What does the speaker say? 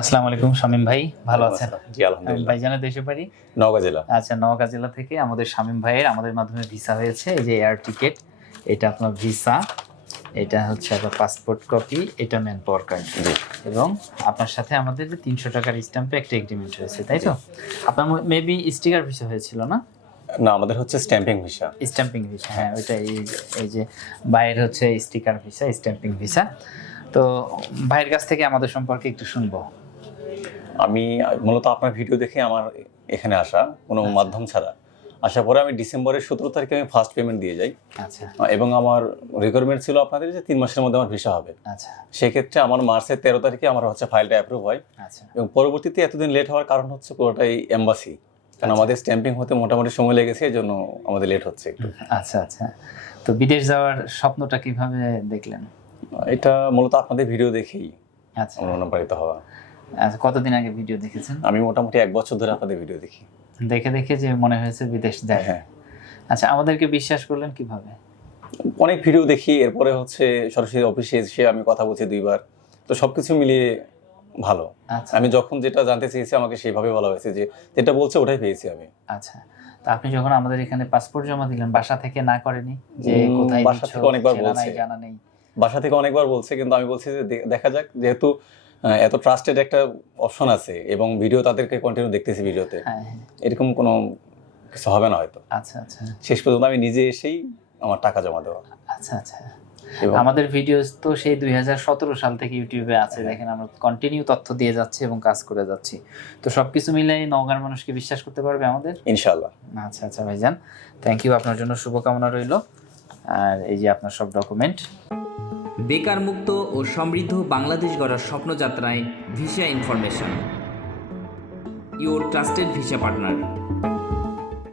আসসালামু আলাইকুম শামীম ভাই। ভালো আছেন? জি আলহামদুলিল্লাহ। ভাইজানের দেশে বাড়ি? নওগাঁ জেলা। আচ্ছা নওগাঁ জেলা থেকে আমাদের শামীম ভাইয়ের আমাদের মাধ্যমে ভিসা হয়েছে। এই যে এয়ার টিকেট এটা আপনার ভিসা। এটা হচ্ছে আপনার পাসপোর্ট কপি এটা ম্যান পাওয়ার কার্ড এবং আপনার সাথে আমাদের যে তিনশো টাকার স্ট্যাম্পে একটা এগ্রিমেন্ট হয়েছে তাই তো? আপনার মেবি স্টিকার ভিসা হয়েছিল না? না আমাদের হচ্ছে স্ট্যাম্পিং ভিসা স্ট্যাম্পিং ভিসা হ্যাঁ ওইটা এই এই যে বাইরের হচ্ছে স্টিকার ভিসা স্ট্যাম্পিং ভিসা তো ভাইয়ের কাছ থেকে আমাদের সম্পর্কে একটু শুনব। আমি মূলত আপনার ভিডিও দেখে আমার এখানে আসা কোনো মাধ্যম ছাড়া। আসার পরে আমি ডিসেম্বরের সতেরো তারিখে আমি ফার্স্ট পেমেন্ট দিয়ে যাই। আচ্ছা। এবং আমার রিকোয়ারমেন্ট ছিল আপনাদের যে তিন মাসের মধ্যে আমার ভিসা হবে। আচ্ছা। সেক্ষেত্রে আমার মার্চের তেরো তারিখে আমার হচ্ছে ফাইলটা অ্যাপ্রুভ হয়। আচ্ছা। এবং পরবর্তীতে এতদিন লেট হওয়ার কারণ হচ্ছে পুরোটাই এম্বাসি কারণ আমাদের স্ট্যাম্পিং হতে মোটামুটি সময় লেগেছে এই জন্য আমাদের লেট হচ্ছে একটু। আচ্ছা আচ্ছা। তো বিদেশ যাওয়ার স্বপ্নটা কীভাবে দেখলেন? এটা মূলত আপনাদের ভিডিও দেখেই আচ্ছা। অনুপ্রাণিত হওয়া। আচ্ছা কতদিন আগে ভিডিও দেখেছেন? আমি মোটামুটি এক বছর ধরে আপনাদের ভিডিও দেখি। দেখে দেখে যে মনে হয়েছে বিদেশ যায় হ্যাঁ। আচ্ছা আমাদেরকে বিশ্বাস করলেন কীভাবে? অনেক ভিডিও দেখি এরপরে হচ্ছে সরাসরি অফিসে এসে আমি কথা বলছি দুইবার। তো সবকিছু মিলিয়ে ভালো। আচ্ছা। আমি যখন যেটা জানতে চেয়েছি আমাকে সেভাবে বলা হয়েছে যে যেটা বলছে ওটাই পেয়েছি আমি। আচ্ছা তো আপনি যখন আমাদের এখানে পাসপোর্ট জমা দিলেন বাসা থেকে না করেনি যে কোথায় বাসা থেকে অনেকবার বলছে। জানা নেই। বাসা থেকে অনেকবার বলছে কিন্তু আমি বলছি যে দেখা যাক। যেহেতু এত ট্রাস্টেড একটা অপশন আছে এবং ভিডিও তাদেরকে কন্টিনিউ দেখতেছি ভিডিওতে হ্যাঁ হ্যাঁ। এরকম কোনো কিছু হবে না হয়তো। আচ্ছা আচ্ছা। শেষ পর্যন্ত আমি নিজে এসেই আমার টাকা জমা দেওয়া আচ্ছা আচ্ছা। আমাদের ভিডিও তো সেই দু হাজার সতেরো সাল থেকে ইউটিউবে আছে দেখেন আমরা কন্টিনিউ তথ্য দিয়ে যাচ্ছি এবং কাজ করে যাচ্ছি। তো সবকিছু মিলে নওগাঁর মানুষকে বিশ্বাস করতে পারবে আমাদের? ইনশাল্লাহ আচ্ছা আচ্ছা ভাইজান থ্যাংক ইউ আপনার জন্য শুভকামনা রইল। আর এই যে আপনার সব ডকুমেন্ট বেকার মুক্ত ও সমৃদ্ধ বাংলাদেশ গড়ার স্বপ্নযাত্রায় visa information. Your trusted visa partner.